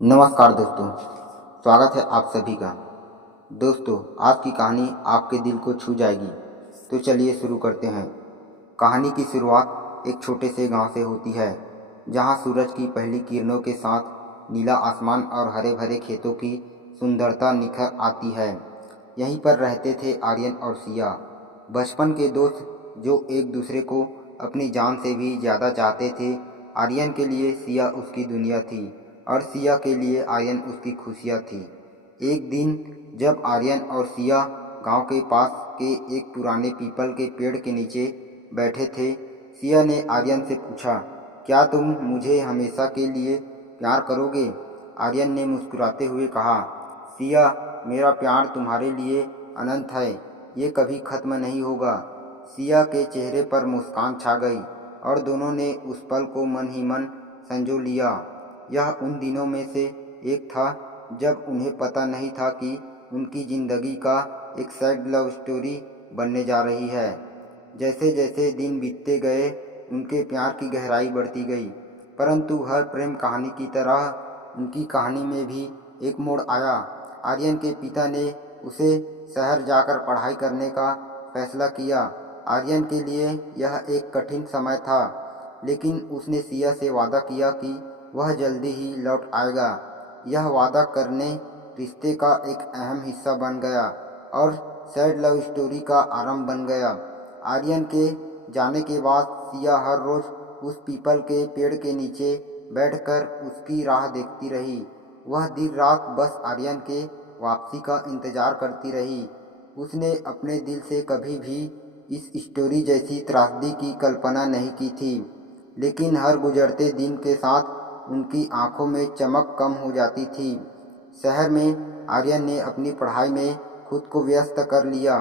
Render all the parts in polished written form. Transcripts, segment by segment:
नमस्कार दोस्तों, स्वागत है आप सभी का। दोस्तों, आज की कहानी आपके दिल को छू जाएगी। तो चलिए शुरू करते हैं। कहानी की शुरुआत एक छोटे से गांव से होती है, जहां सूरज की पहली किरणों के साथ नीला आसमान और हरे भरे खेतों की सुंदरता निखर आती है। यहीं पर रहते थे आर्यन और सिया, बचपन के दोस्त जो एक दूसरे को अपनी जान से भी ज़्यादा चाहते थे। आर्यन के लिए सिया उसकी दुनिया थी और सिया के लिए आर्यन उसकी खुशियाँ थी। एक दिन जब आर्यन और सिया गांव के पास के एक पुराने पीपल के पेड़ के नीचे बैठे थे, सिया ने आर्यन से पूछा, क्या तुम मुझे हमेशा के लिए प्यार करोगे? आर्यन ने मुस्कुराते हुए कहा, सिया, मेरा प्यार तुम्हारे लिए अनंत है, ये कभी खत्म नहीं होगा। सिया के चेहरे पर मुस्कान छा गई और दोनों ने उस पल को मन ही मन संजो लिया। यह उन दिनों में से एक था जब उन्हें पता नहीं था कि उनकी ज़िंदगी का एक सैड लव स्टोरी बनने जा रही है। जैसे जैसे दिन बीतते गए, उनके प्यार की गहराई बढ़ती गई, परंतु हर प्रेम कहानी की तरह उनकी कहानी में भी एक मोड़ आया। आर्यन के पिता ने उसे शहर जाकर पढ़ाई करने का फैसला किया। आर्यन के लिए यह एक कठिन समय था, लेकिन उसने सिया से वादा किया कि वह जल्दी ही लौट आएगा। यह वादा करने रिश्ते का एक अहम हिस्सा बन गया और सैड लव स्टोरी का आरंभ बन गया। आर्यन के जाने के बाद सिया हर रोज़ उस पीपल के पेड़ के नीचे बैठकर उसकी राह देखती रही। वह दिन रात बस आर्यन के वापसी का इंतज़ार करती रही। उसने अपने दिल से कभी भी इस स्टोरी जैसी त्रासदी की कल्पना नहीं की थी, लेकिन हर गुजरते दिन के साथ उनकी आंखों में चमक कम हो जाती थी। शहर में आर्यन ने अपनी पढ़ाई में खुद को व्यस्त कर लिया,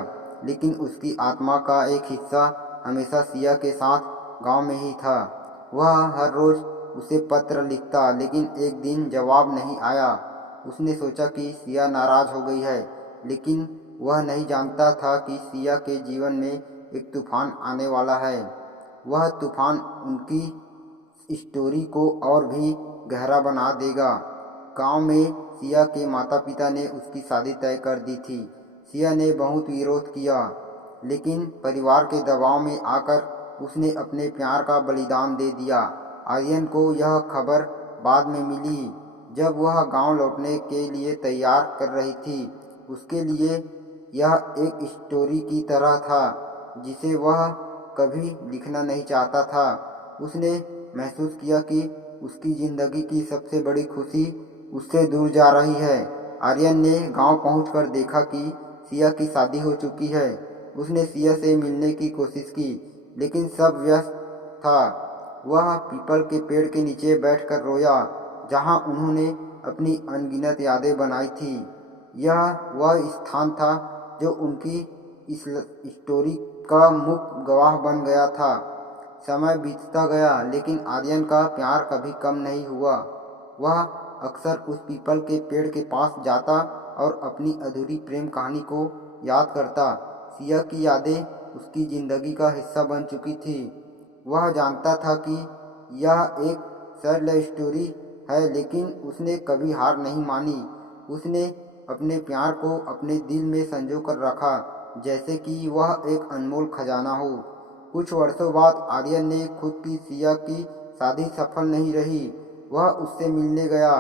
लेकिन उसकी आत्मा का एक हिस्सा हमेशा सिया के साथ गांव में ही था। वह हर रोज़ उसे पत्र लिखता, लेकिन एक दिन जवाब नहीं आया। उसने सोचा कि सिया नाराज़ हो गई है, लेकिन वह नहीं जानता था कि सिया के जीवन में एक तूफान आने वाला है। वह तूफान उनकी स्टोरी को और भी गहरा बना देगा। गांव में सिया के माता पिता ने उसकी शादी तय कर दी थी। सिया ने बहुत विरोध किया, लेकिन परिवार के दबाव में आकर उसने अपने प्यार का बलिदान दे दिया। आर्यन को यह खबर बाद में मिली, जब वह गांव लौटने के लिए तैयार कर रही थी। उसके लिए यह एक स्टोरी की तरह था जिसे वह कभी लिखना नहीं चाहता था। उसने महसूस किया कि उसकी ज़िंदगी की सबसे बड़ी खुशी उससे दूर जा रही है। आर्यन ने गांव पहुंचकर देखा कि सिया की शादी हो चुकी है। उसने सिया से मिलने की कोशिश की, लेकिन सब व्यस्त था। वह पीपल के पेड़ के नीचे बैठकर रोया, जहां उन्होंने अपनी अनगिनत यादें बनाई थी। यह वह स्थान था जो उनकी इस स्टोरी का मुख्य गवाह बन गया था। समय बीतता गया, लेकिन आर्यन का प्यार कभी कम नहीं हुआ। वह अक्सर उस पीपल के पेड़ के पास जाता और अपनी अधूरी प्रेम कहानी को याद करता। सिया की यादें उसकी ज़िंदगी का हिस्सा बन चुकी थी। वह जानता था कि यह एक सैड लव स्टोरी है, लेकिन उसने कभी हार नहीं मानी। उसने अपने प्यार को अपने दिल में संजो कर रखा, जैसे कि वह एक अनमोल खजाना हो। कुछ वर्षों बाद आर्यन ने खुद की सिया की शादी सफल नहीं रही। वह उससे मिलने गया,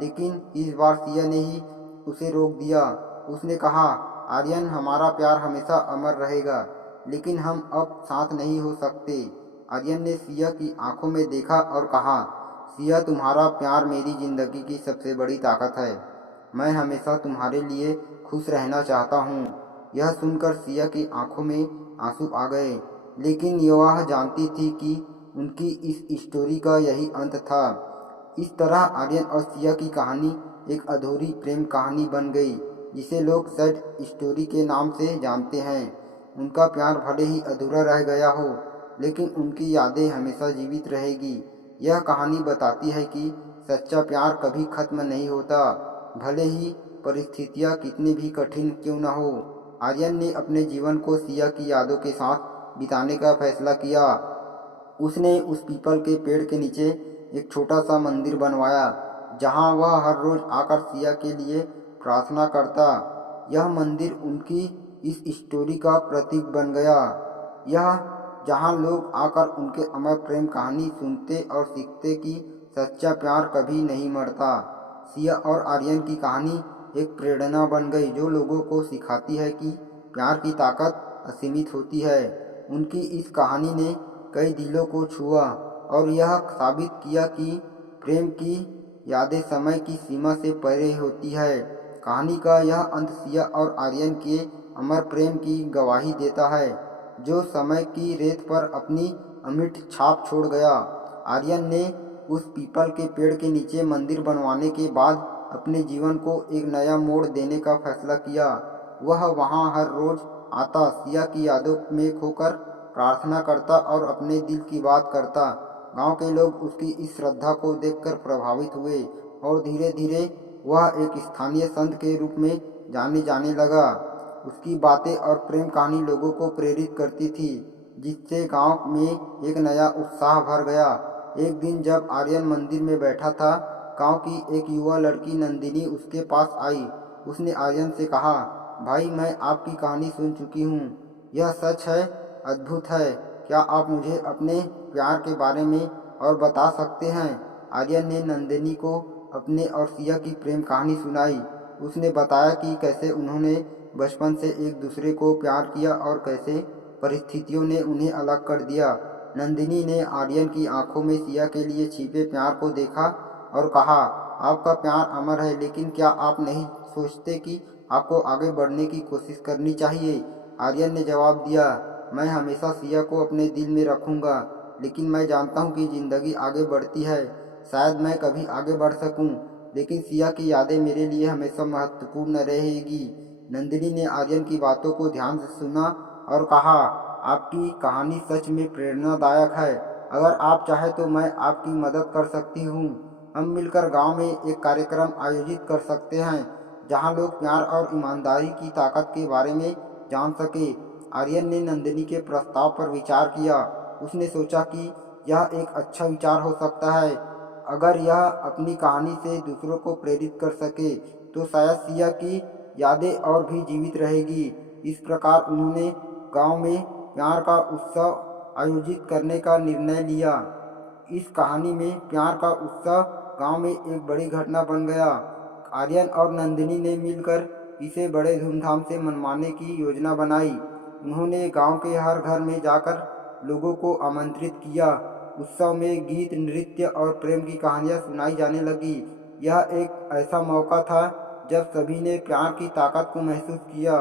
लेकिन इस बार सिया ने ही उसे रोक दिया। उसने कहा, आर्यन, हमारा प्यार हमेशा अमर रहेगा, लेकिन हम अब साथ नहीं हो सकते। आर्यन ने सिया की आंखों में देखा और कहा, सिया, तुम्हारा प्यार मेरी ज़िंदगी की सबसे बड़ी ताकत है। मैं हमेशा तुम्हारे लिए खुश रहना चाहता हूँ। यह सुनकर सिया की आंखों में आंसू आ गए, लेकिन वह जानती थी कि उनकी इस स्टोरी का यही अंत था। इस तरह आर्यन और सिया की कहानी एक अधूरी प्रेम कहानी बन गई, जिसे लोग सैड स्टोरी के नाम से जानते हैं। उनका प्यार भले ही अधूरा रह गया हो, लेकिन उनकी यादें हमेशा जीवित रहेगी। यह कहानी बताती है कि सच्चा प्यार कभी खत्म नहीं होता, भले ही परिस्थितियाँ कितनी भी कठिन क्यों न हो। आर्यन ने अपने जीवन को सिया की यादों के साथ बिताने का फैसला किया। उसने उस पीपल के पेड़ के नीचे एक छोटा सा मंदिर बनवाया, जहां वह हर रोज आकर सिया के लिए प्रार्थना करता। यह मंदिर उनकी इस स्टोरी का प्रतीक बन गया। यह जहां लोग आकर उनके अमर प्रेम कहानी सुनते और सीखते कि सच्चा प्यार कभी नहीं मरता। सिया और आर्यन की कहानी एक प्रेरणा बन गई जो लोगों को सिखाती है कि प्यार की ताकत असीमित होती है। उनकी इस कहानी ने कई दिलों को छुआ और यह साबित किया कि प्रेम की यादें समय की सीमा से परे होती है। कहानी का यह अंत सिया और आर्यन के अमर प्रेम की गवाही देता है, जो समय की रेत पर अपनी अमिट छाप छोड़ गया। आर्यन ने उस पीपल के पेड़ के नीचे मंदिर बनवाने के बाद अपने जीवन को एक नया मोड़ देने का फैसला किया। वह वहां हर रोज आता, सिया की यादों में खोकर प्रार्थना करता और अपने दिल की बात करता। गांव के लोग उसकी इस श्रद्धा को देखकर प्रभावित हुए और धीरे धीरे वह एक स्थानीय संत के रूप में जाने जाने लगा। उसकी बातें और प्रेम कहानी लोगों को प्रेरित करती थी, जिससे गांव में एक नया उत्साह भर गया। एक दिन जब आर्यन मंदिर में बैठा था, गांव की एक युवा लड़की नंदिनी उसके पास आई। उसने आर्यन से कहा, भाई, मैं आपकी कहानी सुन चुकी हूँ। यह सच है, अद्भुत है। क्या आप मुझे अपने प्यार के बारे में और बता सकते हैं? आर्यन ने नंदिनी को अपने और सिया की प्रेम कहानी सुनाई। उसने बताया कि कैसे उन्होंने बचपन से एक दूसरे को प्यार किया और कैसे परिस्थितियों ने उन्हें अलग कर दिया। नंदिनी ने आर्यन की आंखों में सिया के लिए छिपे प्यार को देखा और कहा, आपका प्यार अमर है, लेकिन क्या आप नहीं सोचते कि आपको आगे बढ़ने की कोशिश करनी चाहिए? आर्यन ने जवाब दिया, मैं हमेशा सिया को अपने दिल में रखूंगा, लेकिन मैं जानता हूँ कि जिंदगी आगे बढ़ती है। शायद मैं कभी आगे बढ़ सकूं, लेकिन सिया की यादें मेरे लिए हमेशा महत्वपूर्ण रहेगी। नंदिनी ने आर्यन की बातों को ध्यान से सुना और कहा, आपकी कहानी सच में प्रेरणादायक है। अगर आप चाहें तो मैं आपकी मदद कर सकती हूँ। हम मिलकर गांव में एक कार्यक्रम आयोजित कर सकते हैं, जहां लोग प्यार और ईमानदारी की ताकत के बारे में जान सके। आर्यन ने नंदिनी के प्रस्ताव पर विचार किया। उसने सोचा कि यह एक अच्छा विचार हो सकता है। अगर यह अपनी कहानी से दूसरों को प्रेरित कर सके तो शायद सिया की यादें और भी जीवित रहेगी। इस प्रकार उन्होंने गांव में प्यार का उत्सव आयोजित करने का निर्णय लिया। इस कहानी में प्यार का उत्सव गांव में एक बड़ी घटना बन गया। आर्यन और नंदिनी ने मिलकर इसे बड़े धूमधाम से मनवाने की योजना बनाई। उन्होंने गांव के हर घर में जाकर लोगों को आमंत्रित किया। उत्सव में गीत, नृत्य और प्रेम की कहानियां सुनाई जाने लगी। यह एक ऐसा मौका था जब सभी ने प्यार की ताकत को महसूस किया।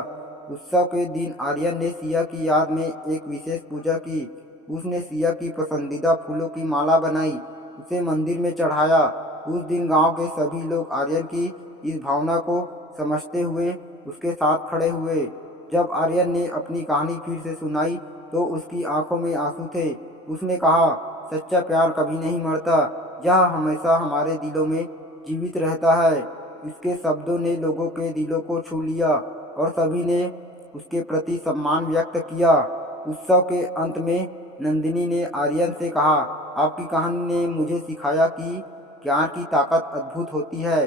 उत्सव के दिन आर्यन ने सिया की याद में एक विशेष पूजा की। उसने सिया की पसंदीदा फूलों की माला बनाई, उसे मंदिर में चढ़ाया। उस दिन गांव के सभी लोग आर्यन की इस भावना को समझते हुए उसके साथ खड़े हुए। जब आर्यन ने अपनी कहानी फिर से सुनाई तो उसकी आंखों में आंसू थे। उसने कहा, सच्चा प्यार कभी नहीं मरता, यह हमेशा हमारे दिलों में जीवित रहता है। उसके शब्दों ने लोगों के दिलों को छू लिया और सभी ने उसके प्रति सम्मान व्यक्त किया। उत्सव के अंत में नंदिनी ने आर्यन से कहा, आपकी कहानी ने मुझे सिखाया कि प्यार की ताकत अद्भुत होती है,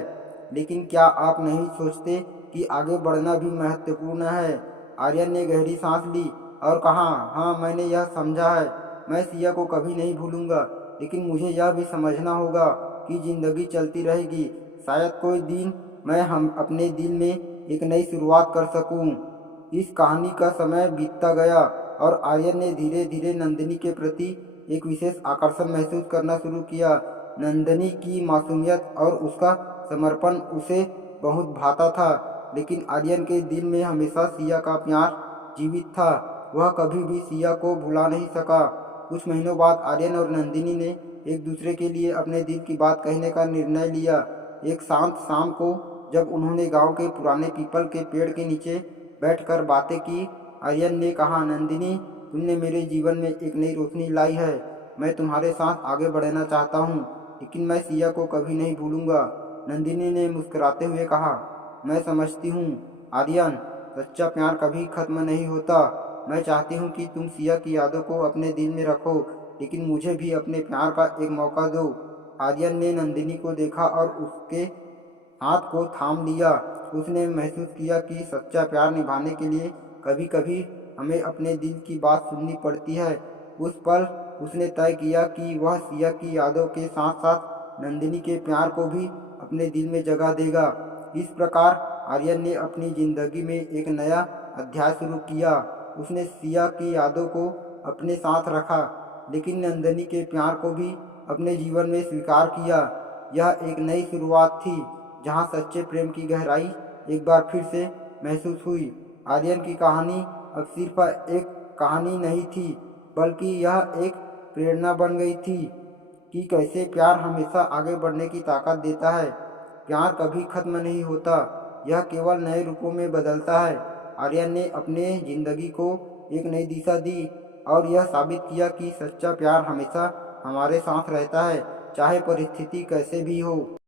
लेकिन क्या आप नहीं सोचते कि आगे बढ़ना भी महत्वपूर्ण है? आर्यन ने गहरी सांस ली और कहा, हाँ, मैंने यह समझा है। मैं सिया को कभी नहीं भूलूंगा, लेकिन मुझे यह भी समझना होगा कि जिंदगी चलती रहेगी। शायद कोई दिन मैं हम अपने दिल में एक नई शुरुआत कर सकूं। इस कहानी का समय बीतता गया और आर्यन ने धीरे धीरे नंदिनी के प्रति एक विशेष आकर्षण महसूस करना शुरू किया। नंदिनी की मासूमियत और उसका समर्पण उसे बहुत भाता था, लेकिन आर्यन के दिल में हमेशा सिया का प्यार जीवित था। वह कभी भी सिया को भुला नहीं सका। कुछ महीनों बाद आर्यन और नंदिनी ने एक दूसरे के लिए अपने दिल की बात कहने का निर्णय लिया। एक शांत शाम को जब उन्होंने गांव के पुराने पीपल के पेड़ के नीचे बैठकर बातें की, आर्यन ने कहा, नंदिनी, तुमने मेरे जीवन में एक नई रोशनी लाई है। मैं तुम्हारे साथ आगे बढ़ना चाहता हूँ, लेकिन मैं सिया को कभी नहीं भूलूंगा। नंदिनी ने मुस्कुराते हुए कहा, मैं समझती हूँ आर्यन, सच्चा प्यार कभी खत्म नहीं होता। मैं चाहती हूँ कि तुम सिया की यादों को अपने दिल में रखो, लेकिन मुझे भी अपने प्यार का एक मौका दो। आर्यन ने नंदिनी को देखा और उसके हाथ को थाम लिया। उसने महसूस किया कि सच्चा प्यार निभाने के लिए कभी कभी हमें अपने दिल की बात सुननी पड़ती है। उस पल उसने तय किया कि वह सिया की यादों के साथ साथ नंदिनी के प्यार को भी अपने दिल में जगह देगा। इस प्रकार आर्यन ने अपनी जिंदगी में एक नया अध्याय शुरू किया। उसने सिया की यादों को अपने साथ रखा, लेकिन नंदिनी के प्यार को भी अपने जीवन में स्वीकार किया। यह एक नई शुरुआत थी, जहां सच्चे प्रेम की गहराई एक बार फिर से महसूस हुई। आर्यन की कहानी अब सिर्फ एक कहानी नहीं थी, बल्कि यह एक प्रेरणा बन गई थी कि कैसे प्यार हमेशा आगे बढ़ने की ताकत देता है। प्यार कभी खत्म नहीं होता, यह केवल नए रूपों में बदलता है। आर्यन ने अपने जिंदगी को एक नई दिशा दी और यह साबित किया कि सच्चा प्यार हमेशा हमारे साथ रहता है, चाहे परिस्थिति कैसे भी हो।